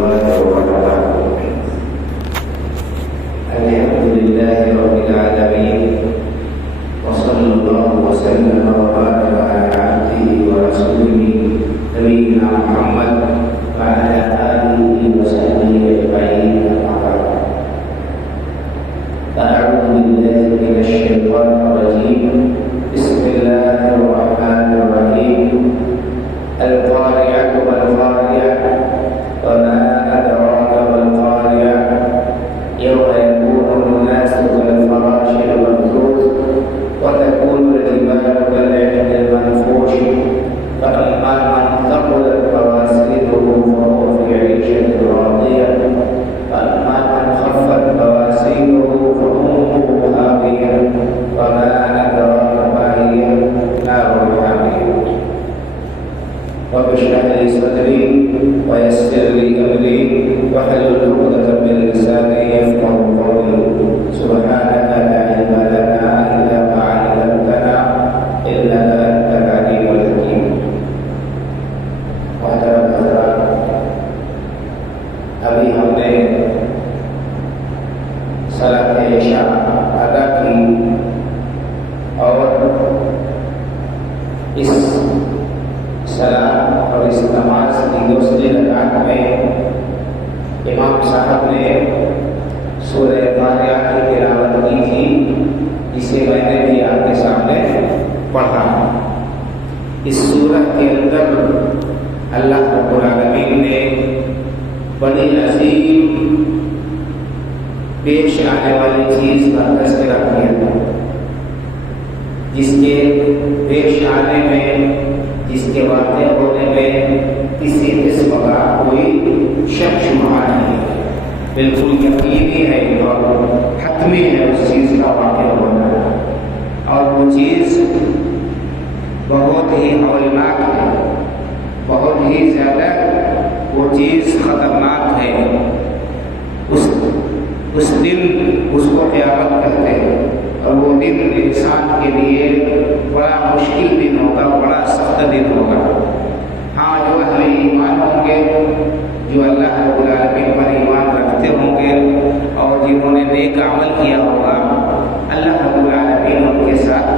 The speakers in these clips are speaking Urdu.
الله وبركاته. الحمد لله رب العالمين، وصلى الله وسلم وبارك على عبده ورسوله نبينا محمد وعلى آله وصحبه أجمعين. أما بعد، أعوذ بالله من الشيطان الرجيم. بسم الله الرحمن الرحيم. القارعة ما القارعة وما أدراك ما القارعة يوم يكون الناس كالفراش المبثوث وتكون الجبال كالعهن المنفوش فأما من ثقلت موازينه فهو في عيشة راضية وأما من خفت موازينه فأمه هاوية وما أدراك ما هي نار حامية. رب اشرح لي صدري ويسر لي امري واحلل عقدة من لساني يفقهوا قولي. سبحانك لا علم لنا الا ما علمتنا انك انت العليم الحكيم. محترم حضرات، ابھی ہم نے صلاۃ عشاء ادا کی اور اس صلاۃ اور اس نماز کی دوسری رکعت میں امام صاحب نے سورہ قاریہ کی تلاوت کی تھی، جسے میں نے بھی آپ کے سامنے پڑھا. اس سورہ کے اندر اللہ رب العالمین نے بڑی عظیم پیش آنے والی چیز کا تذکرہ کیا، جس کے پیش آنے میں، جس کے واقع ہونے میں کسی قسم کا کوئی شک شبہ نہیں ہے، بالکل یقینی ہے اور حتمی ہے اس چیز کا واقع ہونا، اور وہ چیز بہت ہی ہولناک ہے، بہت ہی زیادہ وہ چیز خطرناک ہے. اس دن اس کو قیامت کہتے ہیں، اور وہ دن انسان کے لیے بڑا مشکل دن ہوگا، بڑا سخت دن ہوگا. ہاں، جو اہل ایمان ہوں گے، جو اللہ رب العالمین پر ایمان رکھتے ہوں گے اور جنہوں نے نیک عمل کیا ہوگا، اللہ رب العالمین ان کے ساتھ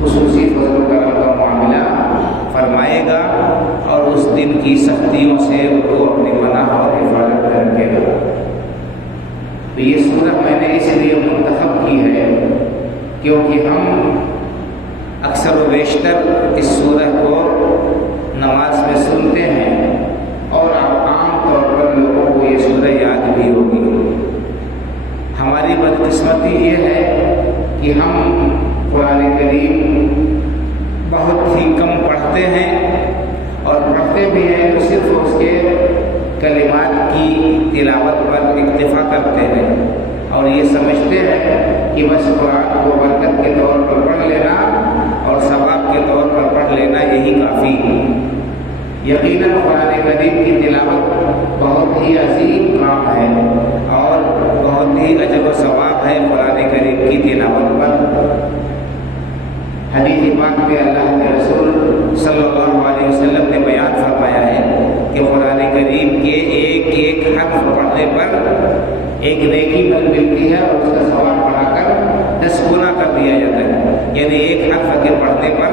خصوصی فضل و کرم کا معاملہ فرمائے گا اور اس دن کی سختیوں سے ان کو اپنی پناہ اور حفاظت میں رکھے گا. تو یہ سورہ میں نے اس لیے منتخب کی ہے کیونکہ ہم اکثر و بیشتر اس سورہ کو نماز میں سنتے ہیں اور عام طور پر لوگوں کو یہ سورہ یاد بھی ہوگی. ہماری بدقسمتی یہ ہے کہ ہم قرآن کریم بہت ہی کم پڑھتے ہیں، اور پڑھتے بھی ہیں تو صرف اس کے کلمات کی تلاوت پر اکتفا کرتے ہیں اور یہ سمجھتے ہیں کہ بس قرآن کو برکت کے طور پر پڑھ لینا اور ثواب کے طور پر پڑھ لینا یہی کافی ہے. یقیناً قرآن کریم کی تلاوت بہت ہی عظیم کام ہے اور بہت ہی اجر و ثواب ہے قرآن کریم کی تلاوت پر. حدیث پاک میں اللہ کے رسول صلی اللہ علیہ وسلم نے بیان فرمایا ہے کہ قرآن کریم کے ایک ایک حرف پڑھنے پر ایک نیکی ملتی ہے اور اس کا ثواب بڑھا کر 10 گنا کر دیا جاتا ہے. یعنی ایک حرف کے پڑھنے پر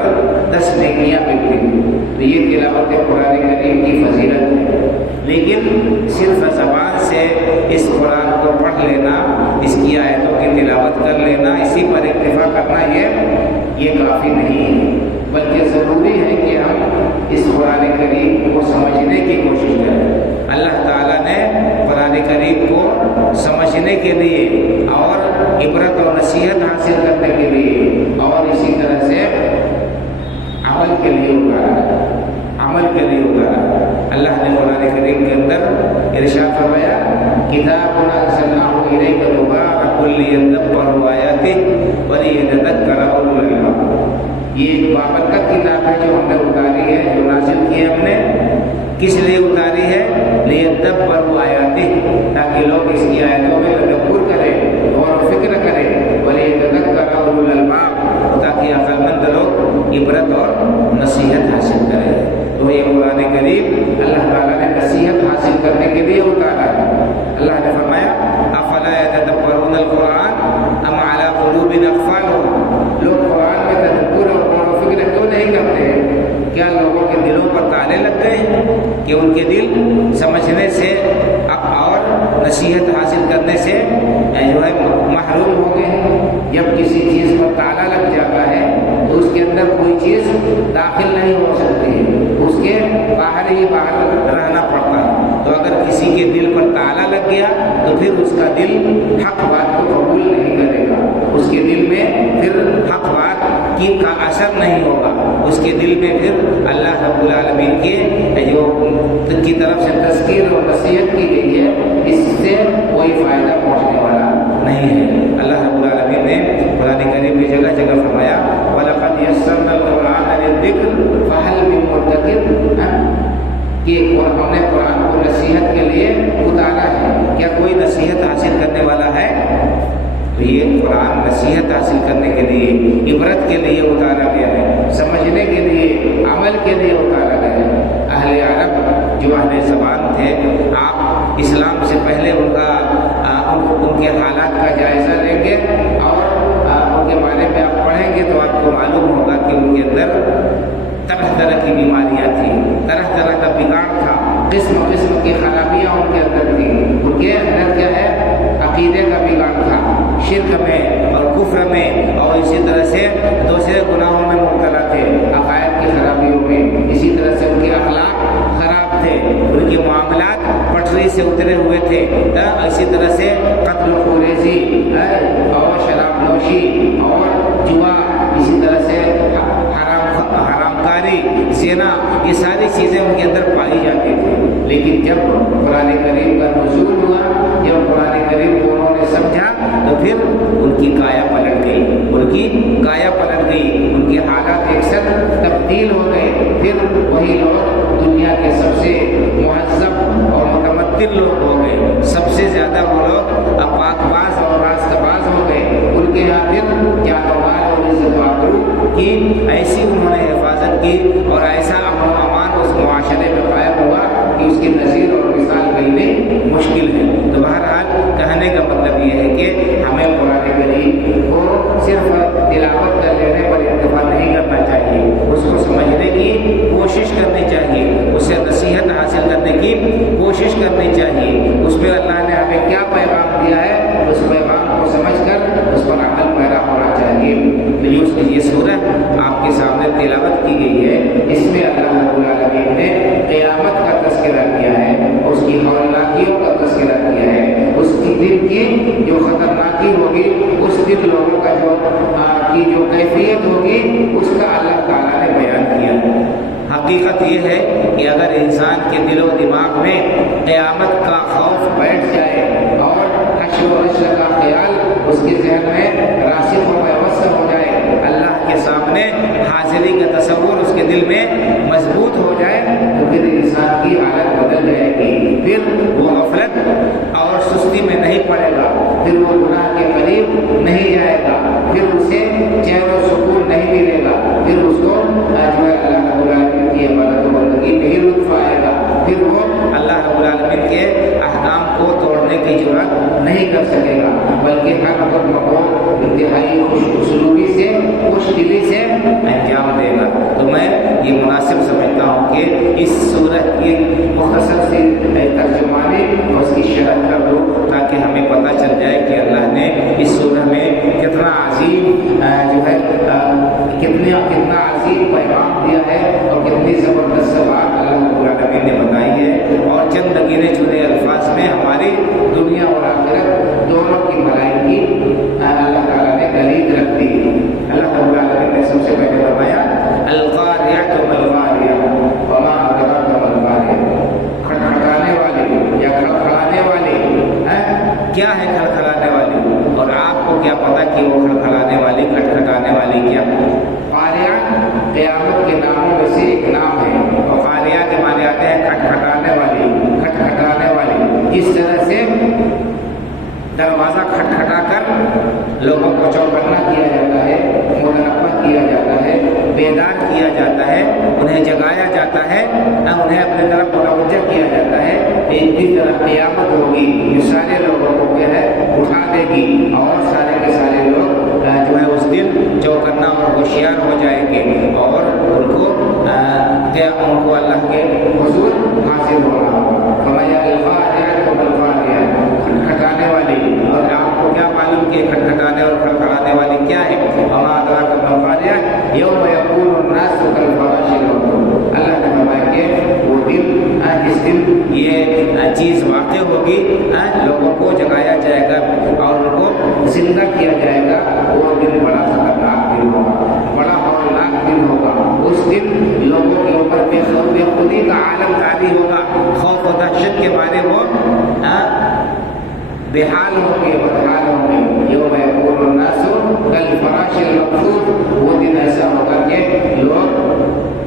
10 نیکیاں ملتی ہیں. تو یہ تلاوت قرآن کریم کی فضیلت ہے. لیکن صرف زبان سے اس قرآن کو پڑھ لینا، اس کی آیتوں کی تلاوت کر لینا، اسی پر اکتفا کرنا یہ کافی نہیں ہے، بلکہ ضروری ہے کہ ہم اس قرآن کریم کو سمجھنے کی کوشش کریں. اللہ تعالیٰ نے قرآن کریم کو سمجھنے کے لیے اور عبرت اور نصیحت حاصل کرنے کے لیے اور اسی طرح سے عمل کے لیے اتارا. اللہ نے قرآن کریم کے اندر ارشاد فرمایا، کتاب انزلناہ الیک مبارک لیدبروا آیاتہ ولیتذکر اولو الالباب. یہ ایک بابرکت کتاب ہے جو ہم نے اتاری ہے، جو نازل کی ہے ہم نے. کس لیے اتاری ہے؟ لیدبروا آیاتہ، تاکہ لوگ اس کی آیتوں میں تدبر کریں، غور و فکر کریں. ولیتذکر اولو الالباب، تاکہ عقل مند لوگ عبرت اور نصیحت حاصل کریں. تو یہ قرآن کریم اللہ تعالیٰ نے نصیحت حاصل کرنے کے لیے اتارا ہے۔ اللہ نے فرمایا افلا یتدبرون القرآن ام علی قلوب اقفالها، لوگ قرآن میں تدبر اور غور و فکر کیوں نہیں کرتے ہیں؟ کیا لوگوں کے دلوں پر تالے لگ گئے ہیں کہ ان کے دل سمجھنے سے اور نصیحت حاصل کرنے سے جو ہے محروم ہو گئے ہیں؟ جب کسی چیز پر تالا لگ جاتا ہے تو اس کے اندر کوئی چیز داخل نہیں ہو سکتی ہے، اس کے باہر ہی باہر رہنا پڑتا ہے۔ تو اگر کسی کے دل پر تالا لگ گیا تو پھر اس کا دل حق بات کو قبول نہیں کرے گا، اس کے دل میں پھر حق بات کا اثر نہیں ہوگا، اس کے دل میں پھر اللہ رب العالمین کے جو کی طرف سے تذکیر اور نصیحت کی گئی ہے اس سے کوئی فائدہ پہنچنے والا نہیں ہے۔ اللہ رب العالمین نے قرآن کریم میں جگہ جگہ فرمایا وَلَقَدْ يَسَّرْنَا الْقُرْآنَ لِلذِّكْرِ فَهَلْ مِن مُّدَّكِرٍ، کہ ہم نے قرآن کو نصیحت کے لیے اتارا ہے، کیا کوئی نصیحت حاصل کرنے والا ہے؟ تو یہ قرآن نصیحت حاصل کرنے کے لیے، عبرت کے لیے اتارا گیا ہے، سمجھنے کے لیے، عمل کے لیے اتارا گیا ہے۔ اہل عرب جو اہل زبان تھے، آپ اسلام سے پہلے ان کے حالات کا جائزہ لیں گے اور ان کے بارے میں آپ پڑھیں گے تو آپ کو معلوم ہوگا کہ ان کے اندر طرح طرح کی بیماریاں تھیں، طرح طرح کا بگاڑ تھا، قسم قسم کی خرابیاں ان کے اندر تھیں۔ ان کے اندر کیا ہے؟ عقیدے کا بگاڑ تھا، شرک میں اور کفر میں، اور اسی طرح سے دوسرے گناہوں میں مبتلا تھے، عقائد کی خرابیوں میں، اسی طرح سے ان کے اخلاق خراب تھے، ان کے معاملات پٹری سے اترے ہوئے تھے، اسی طرح سے قتل و خوریزی اور شراب نوشی اور جوا، اسی طرح سے حرام کاری، زنا، یہ ساری چیزیں ان کے اندر پائی جاتی تھی۔ لیکن جب قرآن کریم کا نزول ہوا، جب قرآن کریم کو انہوں نے سمجھا تو پھر ان کی کایا پلٹ گئی، ان کی کایا پلٹ گئی، ان کے حالات ایکسر تبدیل ہو گئے۔ پھر وہی لوگ دنیا کے سب سے مہذب اور متمدن لوگ ہو گئے، سب سے زیادہ وہ لوگ پاک باز اور راستہ باز ہو گئے۔ ان کے یہاں پھر جانوار اور عزت و آبرو کی ایسی انہوں نے حفاظت کی اور ایسا امن و امان اس معاشرے میں قائم ہوا کہ اس کی نظیر اور مثال ملنی مشکل ہے۔ تو بہرحال کہنے کا مطلب یہ ہے کہ ہمیں قرآن کریم کو صرف تلاوت کر لینے پر اکتفا نہیں کرنا چاہیے، اس کو سمجھنے کی کوشش کرنی چاہیے، اس سے نصیحت حاصل کرنے کی کوشش کرنی چاہیے، اس میں اللہ نے ہمیں کیا پیغام دیا ہے اس پیغام کو سمجھ کر اس پر عمل پیرا ہونا چاہیے۔ یہ سورہ آپ کے سامنے تلاوت کی گئی ہے، اس میں اللہ رب العالمین نے قیامت کا تذکرہ کیا ہے، اس کی ہولناکیوں کا تذکرہ کیا ہے، اس کی دن کی جو خطرناکی ہوگی، اس دن لوگوں کا کی جو کیفیت ہوگی، اس کا اللہ تعالیٰ نے بیان کیا ہے۔ حقیقت یہ ہے کہ اگر انسان کے دل و دماغ میں قیامت کا خوف بیٹھ جائے اور حشر و نشر کا خیال اس کے ذہن میں راسخ و پیوستہ ہو جائے، اللہ کے سامنے حاضری کا تصور اس کے دل میں مضبوط ہو جائے، تو پھر انسان کی حالت بدل جائے گی، پھر وہ غفلت اور سستی میں نہیں پڑے گا، پھر وہ گناہ کے قریب نہیں جائے گا، پھر اسے چین و سکون نہیں ملے گا، پھر اس کو جو ہے اللہ رب العالمین کی عبادت و بندگی میں ہی لطف آئے گا، پھر وہ اللہ رب العالمین کے احکام کو توڑنے کی جرات نہیں کر سکے گا، بلکہ ہر حکم کو انتہائی خوش اسلوبی سے، خوش دلی سے انجام دے گا۔ تو میں یہ مناسب سمجھتا ہوں کہ اس سورت کی مختصر سی ترجمانی اور اس کی شرح کر دو تاکہ ہمیں پتہ چل جائے کہ اللہ نے اس سورہ میں کتنا عظیم جو ہے کتنا عظیم پیغام دیا ہے اور کتنی زبردست بات اللہ رب العالمین نے بتائی ہے، اور چند گنے چنے الفاظ میں ہماری دنیا اور آخرت دونوں کی بھلائی کی اللہ تعالیٰ نے دلیل رکھ دی۔ اللہ رب العالمین نے سب سے پہلے فرمایا القاریۃ ما القاریۃ وما ادراک ما القاریۃ، کھٹکھٹانے والی یا کھڑکھڑانے والی کیا ہے؟ کھڑکھڑانے والی، اور آپ کو کیا پتا کہ وہ کھڑکھڑانے والی، کھٹکھٹانے والی کیا؟ قاریہ قیامت کے ناموں میں سے ایک نام ہے، اور قاریہ کے معنی آتے ہیں کھٹکھٹانے والی، کھٹکھٹانے والی۔ اس طرح سے دروازہ کھٹکھٹا کر لوگوں کو چوکنا کیا جاتا ہے، متنبہ کیا جاتا ہے، بیدار کیا جاتا ہے، انہیں جگایا جاتا ہے، انہیں اپنے طرف متوجہ کیا جاتا ہے۔ ایک دن قیامت ہوگی، یہ سارے لوگوں کو کیا ہے اٹھا دے گی، اور سارے کے سارے لوگ جو ہے اس دن چوکنا اور ہوشیار ہو جائیں گے، اور ان کو اللہ کے حضور حاصل ہونا ہوگا۔ فرمایا کھٹکھٹانے والی، اور آپ کو کیا معلوم کہ کھٹکھٹانے اور کھڑکھڑانے والی کیا ہے؟ وما ادراک ما القاریہ یوم یکون الناس کالفراش المبثوث۔ اللہ نے فرمایا کہ وہ دن، جس دن یہ چیز واقع ہوگی، لوگوں کو جگایا جائے گا اور ان کو زندہ کیا جائے گا، وہ دن بڑا خطرناک دن ہوگا، بڑا ہولناک دن ہوگا۔ اس دن لوگوں کے اوپر بے خودی کا عالم طاری ہوگا، خوف و دہشت کے مارے وہ بحال ہوں گے، بدحال ہوں گے۔ یوم یکون الناس کالفراش المبثوث، وہ دن ایسا ہوگا کہ لوگ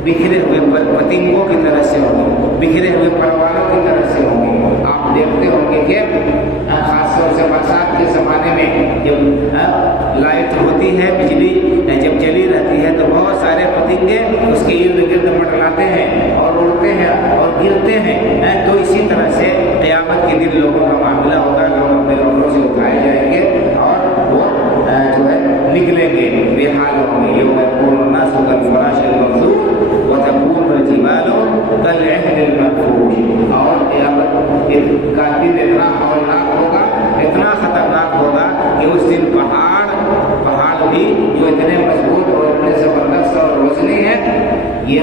بکھرے ہوئے پتنگوں کی طرح سے ہوں گے، بکھرے ہوئے پروانوں کی طرح سے ہوں گے۔ آپ دیکھتے ہوں گے کہ خاص طور سے برسات کے زمانے میں جب لائٹ ہوتی ہے، بجلی جب چلی رہتی ہے، تو بہت سارے پتنگے اس کے ارد گرد منڈلاتے ہیں اور اڑتے ہیں اور گرتے ہیں۔ تو اسی طرح سے قیامت کے دن لوگوں کا معاملہ ہوگا، لوگ اپنے کمروں سے اٹھائے جائیں گے اور وہ جو ہے نکلیں گے، بے حال ہوں گے۔ یوم یکون الناس کالفراش المبثوث وتکون الجبال کالعہن المنفوش۔ اور قیامت کا دن اتنا ہولناک ہوگا، اتنا خطرناک ہوگا کہ اس دن پہاڑ بھی جو اتنے مضبوط اور اتنے زبردست اور وزنی ہیں، یہ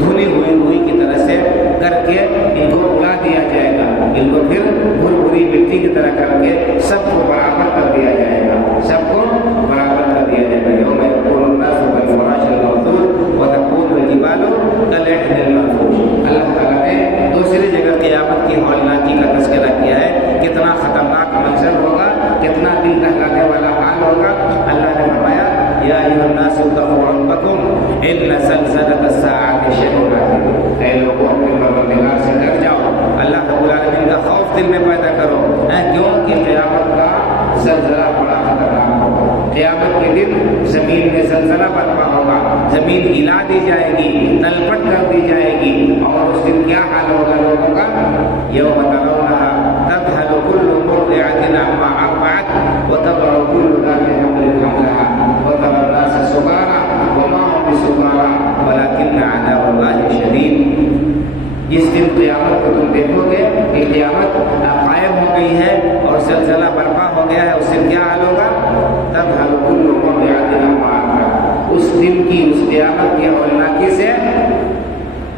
دھلی ہوئی روئی کی طرح سے کر کے ان کو اڑا دیا جائے گا، ان کو پھر بھری مٹی کی طرح کر کے سب کو برابر کر دیا جائے گا، سب کو برابر کر دیا جائے گا۔ یوم یکون الناس کالفراش المبثوث وتکون الجبال کالعہن المنفوش۔ اللہ تعالیٰ نے دوسری جگہ قیامت کی ہولناکی کا تذکرہ کیا ہے، کتنا خطرناک منظر ہوگا، کتنا دل دہلانے والا حال ہوگا۔ اللہ نے فرمایا یا ایھا الناس اتقوا ربکم ان زلزلۃ الساعۃ شیء عظیم۔ اے لوگوں اپنے پروردگار سے ڈر جاؤ، اللہ رب العالمین کا خوف دل میں پیدا کرو، کیوں کہ قیامت کا زلزلہ بڑا خطرناک ہوگا۔ قیامت کے دن زمین میں زلزلہ برپا ہوگا، زمین ہلا دی جائے گی، تلپٹ کر دی جائے گی، اور اس دن کیا حال ہوگا لوگوں کا؟ یوم ترونھا تذہل کل مرضعۃ عما ارضعت وتضع كل ذات حمل حملها وترى الناس سکارى وما هم بسکارى ولكن عذاب الله شدید۔ جس دن قیامت کو تم دیکھو گے کہ قیامت قائم ہو گئی ہے اور زلزلہ برپا ہو گیا ہے، اس دن کیا حال ہوگا؟ تذهل كل مرضعۃ عما ارضعت۔ اس دن کی، اس قیامت کی ہولناکی سے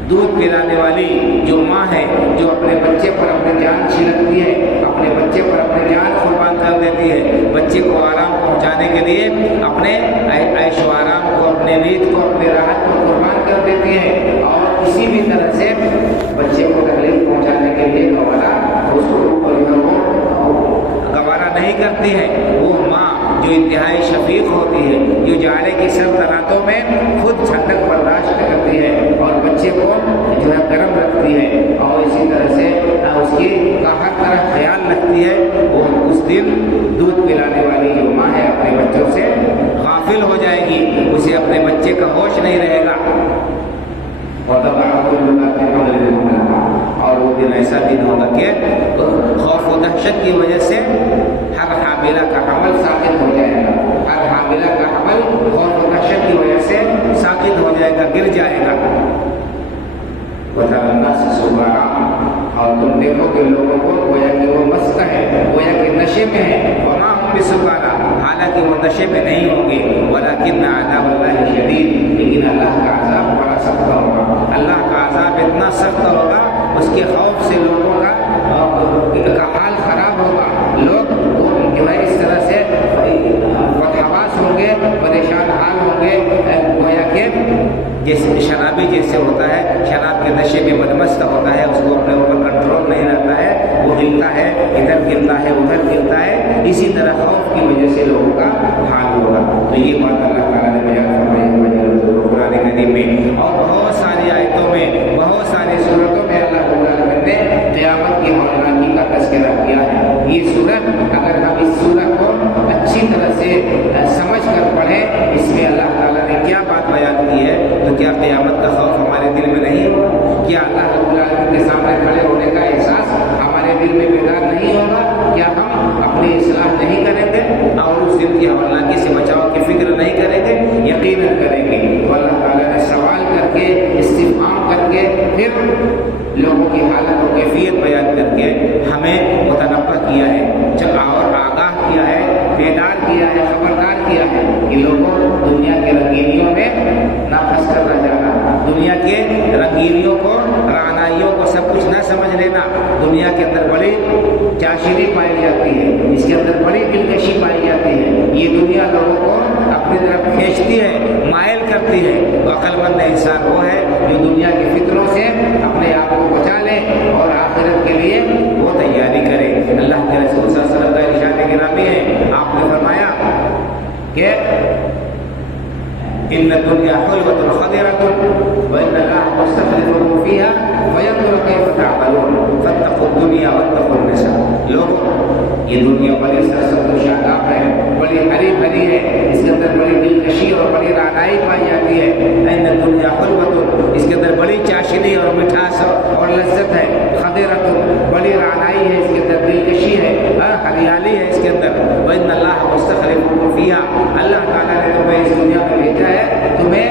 دودھ پلانے والی جو ماں ہے، جو اپنے بچے پر اپنی جان چھڑکتی ہے، اپنے بچے پر اپنی جان قربان کر دیتی ہے، بچے کو آرام پہنچانے کے لیے اپنے عیش و آرام کو، اپنے نیند کو، اپنے راحت کو قربان کر دیتی ہے، اور کسی بھی طرح سے بچے کو تکلیف پہنچانے کے لیے گوارا نہیں کرتی ہے۔ وہ ماں جو انتہائی شفیق ہوتی ہے، جو جاڑے کی سلطنتوں میں خود ٹھنڈک برداشت کرتی ہے اور بچے کو جو ہے گرم رکھتی ہے، اور اسی طرح سے اس کی ہر طرح خیال رکھتی ہے، وہ اس دن دودھ پلانے والی جو ماں ہے اپنے بچوں سے غافل ہو جائے گی، اسے اپنے بچے کا ہوش نہیں رہے گا۔ اور وہ دن ایسا دن ہوگا کہ خوف و دہشت کی وجہ سے ہر حاملہ کا حمل ساقط ہو جائے گا، ہر حاملہ کا حمل خوف و دہشت کی وجہ سے ساقط ہو جائے گا، گر جائے گا۔ وَتَرَى النَّاسَ سُكَارَىٰ، اور تم دیکھو کہ لوگوں کو گویا کہ وہ مست ہے، گویا کہ نشے میں ہے، وَمَا هُم بِسُكَارَىٰ، حالانکہ وہ نشے میں نہیں ہوں گے، وَلَٰكِنَّ عَذَابَ اللَّهِ شَدِيدٌ، لیکن اللہ کا عذاب بڑا سخت ہوگا، اللہ کا عذاب اتنا سخت ہوگا، اس کے خوف سے لوگوں کا حال خراب ہوگا، لوگ جو ہے اس طرح سے بدحواس ہوں گے، پریشان حال ہوں گے، گویا کہ جیسے شرابی جیسے ہوتا ہے، شراب کے نشے میں بدمست ہوتا ہے، اس کو اپنے اوپر کنٹرول نہیں رہتا ہے، وہ ہلتا ہے، ادھر گرتا ہے، ادھر گرتا ہے، اسی طرح خوف کی وجہ سے لوگوں کا حال ہوگا۔ تو یہ بات اللہ تعالیٰ نے بیان فرمائی قرآن کریم میں، اور بہت ساری آیتوں میں، بہت ساری صورتوں میں اللہ تعالیٰ نے قیامت کی ہولناکی کا تذکرہ کیا ہے۔ یہ صورت، اگر ہم اس صورت کو اچھی طرح سے سمجھ کر پڑھیں، اس میں اللہ تعالیٰ نے کیا بات بیان کی جاتی ہے تو کیا قیامت کا خوف ہمارے دل میں نہیں ہوگا؟ کیا اللہ رب العالمین کے سامنے کھڑے ہونے کا احساس ہمارے دل میں بیدار نہیں ہوگا؟ کیا ہم اپنی اصلاح نہیں کریں گے اور اس دن کی ہولناکی سے بچاؤ کی فکر نہیں کریں گے؟ یقیناً کریں گے۔ تو اللہ تعالیٰ نے سوال کر کے، استفہام کر کے، پھر لوگوں کی حالت و کیفیت بیان کر کے ہمیں متنبہ کیا ہے اور آگاہ کیا ہے، بیدار کیا ہے، خبردار کیا ہے کہ لوگوں دنیا کے رنگینیوں میں نہ پھنس کر نہ جانا، دنیا کے رنگینیوں کو، رعنائیوں کو سب کچھ نہ سمجھ لینا۔ دنیا کے اندر بڑی چاشنی پائی جاتی ہے، اس کے اندر بڑی دلکشی پائی جاتی ہے، یہ دنیا لوگوں کو اپنی طرف کھینچتی ہے، مائل کرتی ہے۔ عقل مند انسان وہ ہے جو دنیا کے فتنوں سے اپنے آپ کو بچا لے اور آخرت کے لیے وہ تیاری کرے۔ اللہ کے رسول صلی اللہ علیہ وسلم کا ارشاد گرامی ہے، آپ نے فرمایا کہ ان الدنیا حلوۃ خضرۃ وان اللہ مستخلفکم فیہا فینظر کیف تعملون فاتقوا الدنیا واتقوا النساء۔ لوگوں، یہ دنیا بڑی سرسبز و شاداب ہے، بڑی ہری بھری ہے، اس کے اندر بڑی دلکشی اور بڑی رعنائی پائی جاتی ہے۔ ان الدنیا حلوۃ، اس کے اندر بڑی چاشنی اور مٹھاس اور لذت ہے۔ خضرۃ، بڑی رعنائی ہے، اس کے اندر دلکشی ہے، ہریالی ہے اس کے اندر۔ وان اللہ مستخلفکم فیہا، اللہ تعالیٰ نے تمہیں اس دنیا میں بھیجا ہے، تمہیں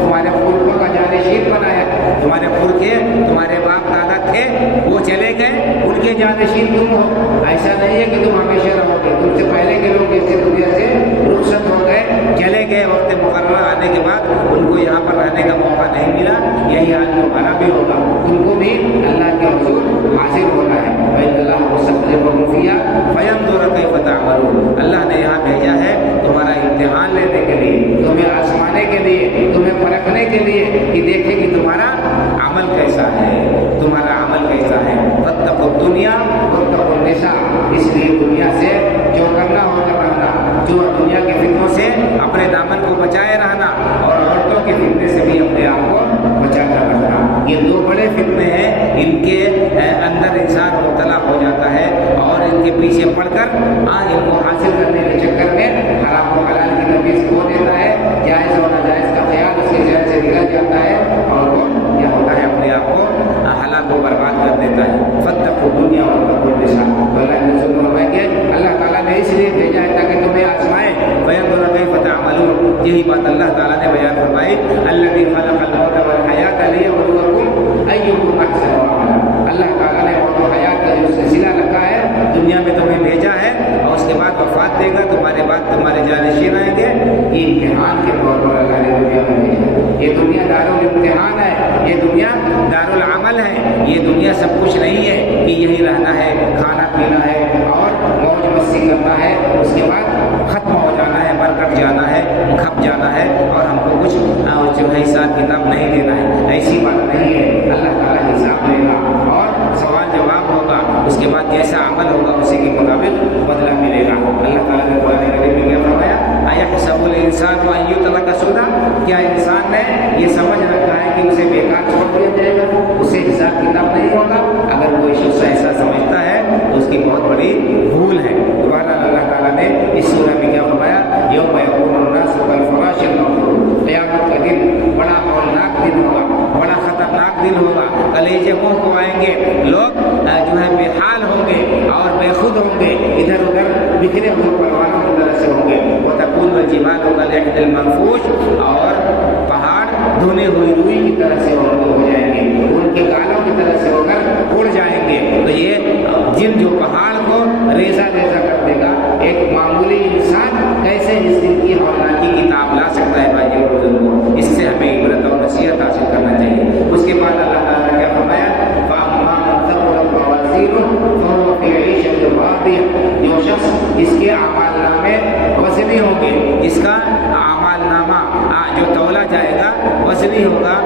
تمہارے پورکھوں کا جانشین بنایا ہے۔ تمہارے پورکھے، تمہارے باپ دادا تھے، وہ چلے گئے، ان کے جانشین تم ہو۔ ایسا نہیں ہے کہ تم ہمیشہ رہو گے، تم سے پہلے کے لوگ اس دنیا سے رخصت ہو گئے، چلے گئے، وقت مقررہ آنے کے بعد ان کو یہاں پر رہنے کا موقع نہیں ملا۔ یہی حال تمہارا بھی ہوگا، تم کو بھی اللہ کے حضور حاضر ہونا ہے۔ وَإِنَّ اللَّهَ مُسْتَخْلِفُكُمْ فِيهَا فَيَنظُرَ كَيْفَ تَعْمَلُونَ۔ اللہ نے یہاں بھیجا ہے تمہارا امتحان لینے کے لیے، تمہیں آزمانے کے لیے، تمہیں پرکھنے کے لیے کہ دیکھیں کہ تمہارا عمل کیسا ہے، تمہارا عمل کیسا ہے۔ وَاتَّقُوا الدُّنْيَا وَاتَّقُوا النِّسَاءَ، اس لیے دنیا سے جو کرنا ہوگا رہنا، جو دنیا کے فتنوں سے اپنے دامن کو بچائے رہنا اور عورتوں کے فتنے سے بھی اپنے آپ کو بچا کر رکھنا۔ یہ دو بڑے فتنے ہیں، ان کے اندر انسان مبتلا ہو جاتا ہے اور ان کے پیچھے پڑ کر ان کو حاصل کرنے کے چکر میں حرام و حلال کی تمیز کھو دیتا ہے، جائز اور ناجائز کا خیال اس کے ذہن سے نکل جاتا ہے اور وہ کیا ہوتا ہے، اپنے آپ کو حالات کو برباد کر دیتا ہے۔ فاتقوا الدنیا واتقوا النساء، اللہ نے فرمایا کہ اللہ تعالیٰ نے اس لیے بھیجا ہے تاکہ تمہیں آزمائے۔ فینظر کیف تعملون، یہی بات اللہ تعالیٰ نے بیان فرمائی۔ الذی خلق الموت والحیات لیبلوکم ایکم احسن عملا، اللہ تعالیٰ نے موت و حیات کا جو سلسلہ رکھا ہے دنیا میں تمہیں بھیجا ہے اور اس کے بعد وفات دے گا، تمہارے بعد تمہارے جانشین آئیں گے، یہ امتحان کے طور پر اللہ نے دنیا میں بھیجا۔ یہ دنیا دارالامتحان ہے، یہ دنیا دارالعمل ہے، یہ دنیا سب کچھ نہیں ہے کہ یہی رہنا ہے، کھانا پینا ہے اور موج مستی کرنا ہے، اس کے بعد ختم ہو جانا ہے، مر کر جانا ہے، کھپ جانا ہے اور ہم کو کچھ جو ہے حساب کتاب نہیں دینا ہے۔ ایسی بات نہیں ہے، اللہ تعالیٰ حساب لے گا اور سوال جواب ہوگا، اس کے بعد جیسا عمل ہوگا اسی کے مطابق بدلہ ملے گا۔ اللہ تعالیٰ نے قرآن کریم میں کیا فرمایا، ایحسب الانسان ان یترک سدی، کیا انسان نے یہ سمجھ رکھا ہے کہ اسے بیکار چھوڑ دیا جائے گا، اسے حساب کتاب نہیں ہوگا؟ اگر کوئی شخص ایسا سمجھتا ہے تو اس کی بہت بڑی بھول ہے۔ سبحان اللہ تعالیٰ نے اس سورہ میں کیا فرمایا، یوم یکون الناس کالفراش المبثوث، قیامت کا دن بڑا ہولناک دن ہوگا، بڑا خطرناک دن ہوگا، کلیجے منہ کو آئیں گے، لوگ جو ہے بے حال ہوں گے اور بے خود ہوں گے، ادھر ادھر بکھرے ہوئے پروانوں کی طرح سے ہوں گے۔ وتکون الجبال کالعہن المنفوش، اور پہاڑ دھنے ہوئی روئی کی طرح سے ہو جائیں گے، ان کے گالوں کی طرح سے ہو کر اڑ جائیں گے۔ تو یہ جن جو پہاڑ کو ریزہ ریزہ کر دے گا، ایک معمولی انسان کیسے اس دن کی ہولناکی کتاب لا سکتا ہے؟ بھائی اور بزرگوں، اس سے ہمیں عبرت اور نصیحت حاصل کرنا چاہیے۔ اس کے بعد اللہ تعالیٰ نے کیا فرمایا، فَأَمَّا مَنْ ثَقُلَتْ مَوَازِينُهُ فَهُوَ فِي عِيشَةٍ رَاضِيَةٍ، جو شخص جس کے اعمال نامے وزنی ہوں گے، جس کا اعمال نامہ جو تولا جائے گا وزنی ہوگا،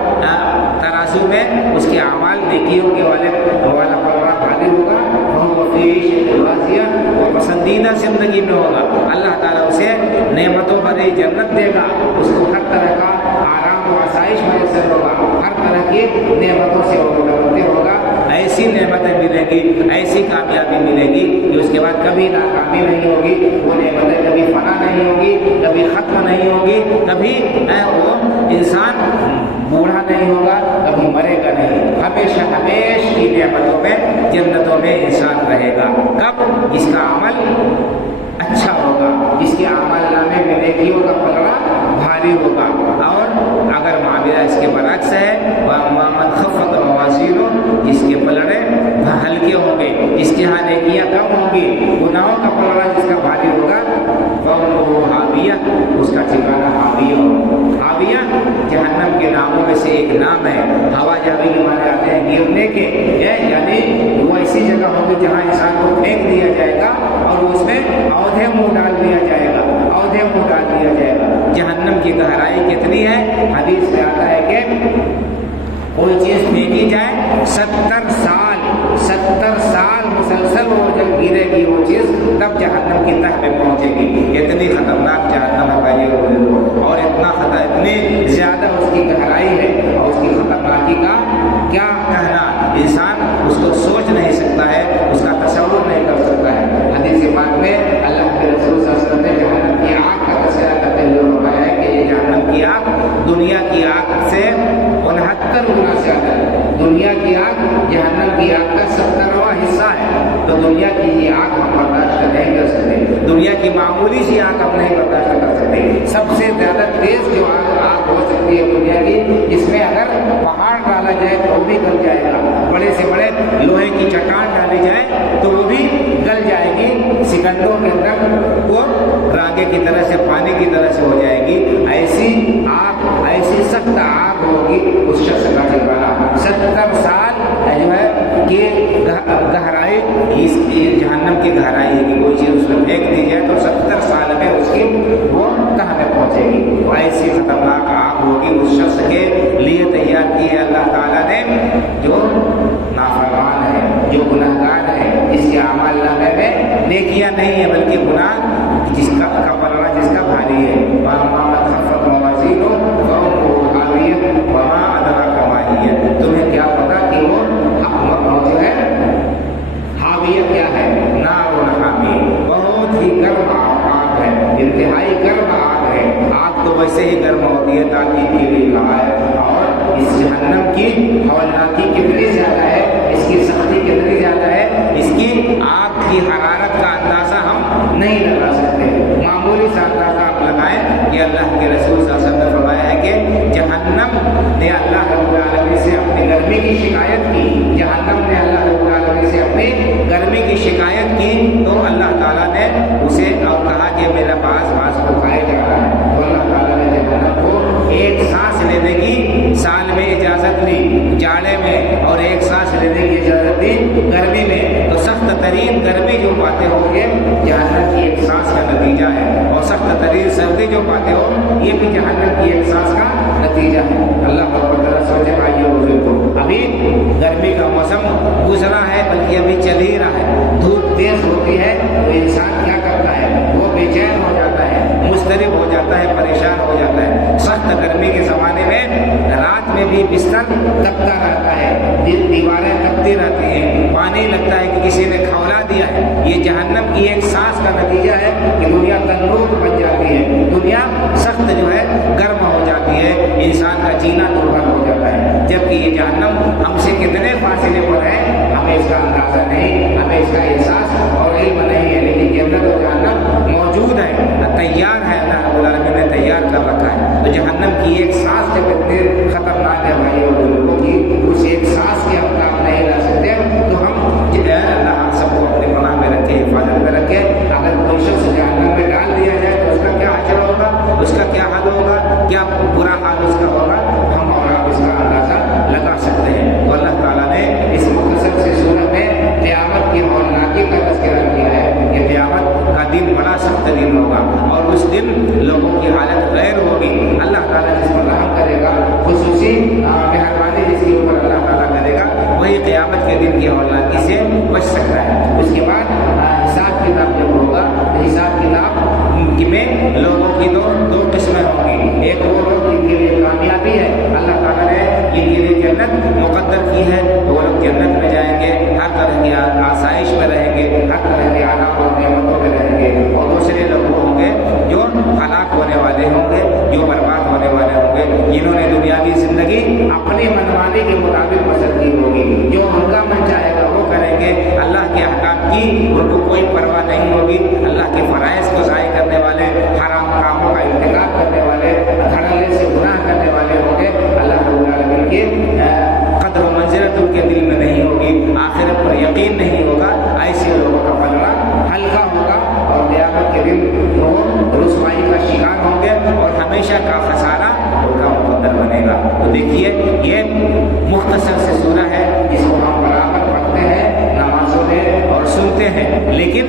ترازو میں اس کے اعمال نیکیوں کے والا پلڑا بھاری ہوگا، فَهُوَ فِي عِيشَةٍ رَاضِيَةٍ، وہ پسندیدہ زندگی میں ہوگا۔ اللہ تعالیٰ اسے نعمتوں بھری جنت دے گا، اس کو ہر طرح کا آرام و آسائش میسر ہوگا، ہر طرح کی نعمتوں سے وہ متوجہ ہوگا۔ ایسی نعمتیں ملیں گی، ایسی کامیابی ملے گی کہ اس کے بعد کبھی ناکامی نہیں ہوگی، وہ نعمتیں کبھی فنا نہیں ہوگی، کبھی ختم نہیں ہوگی، کبھی وہ انسان بوڑھا نہیں ہوگا، کبھی مرے گا نہیں، ہمیشہ ہمیشہ کی نعمتوں میں جنتوں میں انسان رہے گا۔ کب؟ جس کا عمل اچھا ہوگا، جس کے اعمال نامے میں نیکیوں کا پلڑا بھاری ہوگا۔ اور اگر معاملہ اس کے برعکس ہے، وَأَمَّا مَنْ خَفَّتْ مَوَازِينُهُ، جس کے پلڑے ہلکے ہوں گے، جس کے ہاں نیکیاں کم ہوں گی، گناہوں کا پلڑا جس کا بھاری ہوگا، فَأُمُّهُ هَاوِيَةٌ، اس کا ٹھکانہ ہاویہ ہو۔ ہاویہ جہنم کے ناموں میں سے ایک نام ہے۔ ہوا جاوی کے معنی آتے ہیں گرنے کے، یعنی وہ ایسی جگہ ہوگی جہاں انسان کو پھینک دیا جائے گا اور اس میں اودھے منہ ڈال دیا جائے گا، اودھے منہ ڈال دیا جائے گا۔ جہنم کی گہرائی کتنی ہے؟ حدیث میں آتا ہے کہ کوئی چیز پھینکی جائے 70 سال مسلسل وہ جب گرے گی وہ چیز، تب جہنم کی تہ میں پہنچے گی۔ اتنی خطرناک جہنم ہے بھائی، اور اتنی زیادہ اس کی گہرائی ہے اور اس کی خطرناکی کا کیا کہنا، انسان اس کو سوچ نہیں سکتا ہے، اس کا تصور نہیں کر سکتا ہے۔ حدیث پاک میں اللہ کے رسول صلی اللہ علیہ وسلم نے جہنم کی آگ کا تذکرہ کرتے ہوئے فرمایا ہے کہ یہ جہنم کی آگ دنیا کی آگ سے 69 گنا زیادہ ہے۔ دنیا کی آگ جہنم کی آگ کا 70واں حصہ ہے۔ تو دنیا کی یہ آگ ہم برداشت نہیں کر سکتے، دنیا کی معمولی سی آگ ہم نہیں برداشت کر سکتے۔ سب سے زیادہ تیز جو آگ ہو سکتی ہے دنیا کی، جس میں اگر پہاڑ ڈالا جائے تو وہ بھی گل جائے گا، بڑے سے بڑے لوہے کی چٹان ڈالی جائے تو وہ بھی گل جائے گی، سکنڈوں کے اندر وہ راگے کی طرح سے، پانی کی طرح سے ہو جائے گی۔ ایسی آگ، ایسی سخت آگ ہوگی اس شخص کا ٹھکانہ 70 سال جو ہے کہ گہرائی، اس جہنم کی گہرائی ہے کہ کوئی چیز اس میں پھینک دی جائے تو 70 سال میں اس کی وہ تہ میں پہنچے گی۔ وہ ایسی خطرناک آگ ہوگی اس شخص کے لیے تیار کی ہے اللہ تعالیٰ نے جو نافرمان ہے، جو گناہگار ہے، جس کے اعمال نامے میں نیکیاں نہیں ہیں بلکہ گناہ، جس کا پلڑا جس کا بھاری ہے۔ وَأَمَّا مَنْ خَفَّتْ مَوَازِينُهُ فَأُمُّهُ هَاوِيَةٌ وَمَا أَدْرَاكَ مَا هِيَهْ، تمہیں کیا پتا کہ وہ جو ہے حاویہ کیا ہے؟ نار حامیہ، بہت ہی گرم آگ ہے، انتہائی گرم آگ ہے۔ آگ تو ویسے ہی گرم ہوتی ہے، تاکید کے لیے کہا ہے۔ اور اس جہنم کی ہولناکی کتنی زیادہ ہے، اس کی سختی کتنی زیادہ ہے، اس کی آگ کی حرارت کا اندازہ ہم نہیں لگا سکتے۔ معمولی سا اندازہ آپ لگائیں کہ اللہ کے رسول صلی اللہ علیہ وسلم نے فرمایا ہے کہ جہنم نے اللہ رب العالمین سے اپنی گرمی کی شکایت کی، جہنم نے اللہ رب العالمین سے اپنی گرمی کی شکایت کی تو اللہ تعالیٰ نے اسے اور کہا کہ میرا پاس کو کھائے جا رہا ہے، تو اللہ تعالیٰ نے جہنم کو ایک سانس لینے کی سال میں اجازت دی جاڑے میں، اور ایک سانس لینے کی اجازت دی گرمی میں۔ تو سخت ترین گرمی جو پاتے ہو یہ جہنم کی ایک سانس کا نتیجہ ہے، اور سخت ترین سردی جو پاتے ہو یہ بھی جہنم کی ایک سانس کا نتیجہ ہے۔ اللہ بہت ذرا سوچے بھائیو بزرگوں، ابھی گرمی کا موسم گزرا ہے بلکہ ابھی چل ہی رہا ہے، دھوپ تیز ہوتی ہے تو انسان کیا کرتا ہے؟ وہ بے چین ہو جاتا ہے، مضطرب ہو جاتا ہے، پریشان ہو جاتا ہے۔ سخت گرمی کے زمانے میں رات میں بھی بستر تپتا رہتا ہے، دیواریں تپتی رہتی ہیں، پانی لگتا ہے کہ کسی نے کھولا دیا ہے۔ یہ جہنم کی ایک سانس کا نتیجہ ہے کہ دنیا تندور بن جاتی ہے، دنیا سخت جو ہے گرم ہو جاتی ہے، انسان کا جینا دشوار ہو جاتا ہے۔ جبکہ یہ جہنم ہم سے کتنے فاصلے پر ہے ہمیں اس کا اندازہ نہیں، ہمیں اس کا احساس اور علم نہیں ہے، لیکن جنت و جہنم موجود ہے، تیار ہے، اللہ رب العالمین نے تیار کر رکھا ہے۔ تو جہنم کی ایک سانس جب اتنی خطرناک ہے بھائی اور بزرگوں کی، اس ایک سانس کی ہم کام نہیں لا سکتے، تو ہم اللہ سب کو اپنے پناہ میں رکھے، حفاظت میں رکھے۔ اگر کوئی شخص جہنم میں ڈال دیا جائے تو اس کا کیا حشر ہوگا، اس کا کیا حال ہوگا، کیا برا حال اس کا ہوگا، ہم اور آپ اس کا اندازہ لگا سکتے ہیں۔ تو اللہ تعالیٰ نے اس مختصر سے سورت میں قیامت کی ہولناکی کا تذکرہ کیا ہے کہ قیامت کا دن بڑا سخت دن ہوگا، اور اس دن لوگوں کی حالت غیر ہوگی۔ اللہ تعالیٰ جس پر رحم کرے گا، خصوصی مہربانی جس کے اوپر اللہ تعالیٰ کرے گا، وہی قیامت کے دن کی ہولناکی سے بچ سکتا ہے۔ اس کے بعد حساب کتاب جب ہوگا تو حساب کتاب میں لوگوں کی دو قسمیں ہوں گی۔ ایک وہ لوگ جن کے لیے کامیابی ہے، اللہ تعالیٰ نے جن کے لیے جنت مقدر کی ہے وہ لوگ جنت میں جائیں ہونے والے ہوں گے، جو برباد ہونے والے ہوں گے، جنہوں نے دنیاوی زندگی اپنے منوانے کے مطابق بسر کی ہوگی، جو ان کا من چاہے گا وہ کریں گے، اللہ کے احکام کی ان کو کوئی پرواہ نہیں ہوگی، اللہ کے فرائض کو ضائع کرنے والے، حرام کاموں کا ارتکاب کرنے والے، دھڑلے سے گناہ کرنے والے ہوں گے، اللہ رب العالمین کے قدر و منزلت ان کے دل میں نہیں ہوگی، آخرت پر یقین نہیں ہوگا، ایسے لوگوں کا پلڑا ہلکا ہوگا اور قیامت کے دن وہ رسوائی کا شکار ہوں گے اور ہمیشہ کا خسارہ ان کا مقدر بنے گا۔ تو دیکھیے یہ مختصر سے سورہ ہے جس کو ہم برابر پڑھتے ہیں نمازوں میں اور سنتے ہیں، لیکن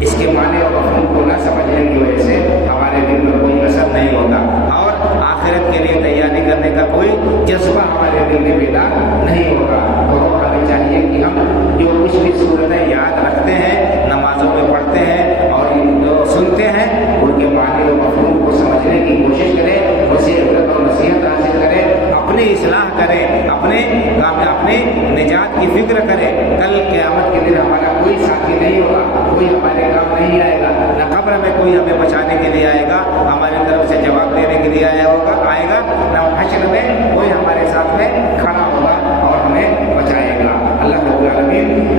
اس کے معنی اور مفہوم کو نہ سمجھنے کی وجہ سے ہمارے دل میں کوئی اثر نہیں ہوتا اور آخرت کے لیے تیاری کرنے کا کوئی جذبہ ہمارے دل میں پیدا نہیں ہوگا۔ تو ہمیں چاہیے کہ ہم جو کچھ بھی صورتیں یاد رکھتے ہیں، نمازوں میں پڑھتے ہیں اور جو سنتے ہیں، ان کے معنی اور مفہوم کو سمجھنے کی کوشش کریں، اسے عبرت اور نصیحت حاصل کریں، اپنی اصلاح کریں، اپنے نجات کی فکر کریں۔ کل قیامت کے دن ہمارا کوئی ساتھی نہیں ہوگا، کوئی ہمارے کام نہیں آئے گا، نہ قبر میں کوئی ہمیں بچانے کے لیے آئے گا، ہماری طرف سے جواب دینے کے لیے آئے گا، نہ حشر میں کوئی ہمارے ساتھ میں کھڑا ہوگا اور ہمیں بچائے گا۔ اللہ رب العالمین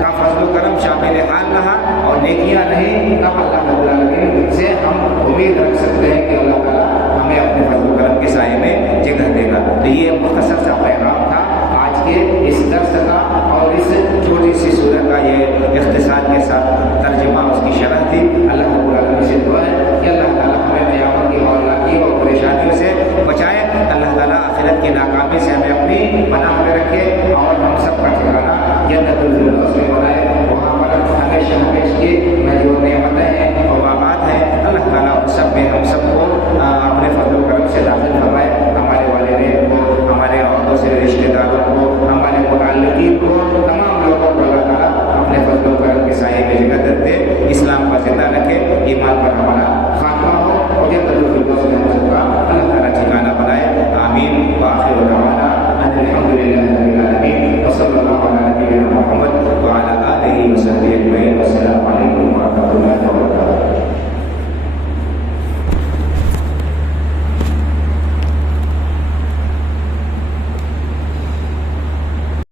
کا فضل و کرم شامل حال رہا اور نیکیاں نہیں، تب اللہ رب العالمین سے ہم امید رکھ سکتے ہیں کہ اللہ تعالیٰ ہمیں اپنے فضل و کرم کے سائے میں جگہ دے گا۔ تو یہ مختصر سا پیغام تھا آج کے اس درس کا اور اس چھوٹی سی سورہ کا یہ اختصار کے ساتھ ترجمہ اس کی شرح تھی۔ اللہ رب العالمین سے دعا ہے کہ اللہ تعالیٰ ہمیں قیامت کی ہولناکی اور پریشانیوں سے بچائے، اللہ تعالیٰ آخرت کی ناکامی سے ہمیں اپنی پناہ میں رکھے اور ہم سب کا ٹھکانہ جنت الفردوس میں بنائے، وہاں پر ہمیشہ کی جو نعمتیں ہیں اور باغات ہیں، اللہ تعالیٰ ان سب میں ہم سب کو اپنے فضل و کرم سے داخل فرمائے، ہمارے والدین کو، ہمارے عورتوں سے رشتہ داروں کو، ہمارے متعلقین کو، تمام لوگوں کو اللہ تعالیٰ اپنے فضل و کرم کے سائے میں جگہ دے، اسلام کا زندہ رکھے، ایمان پر ہمارا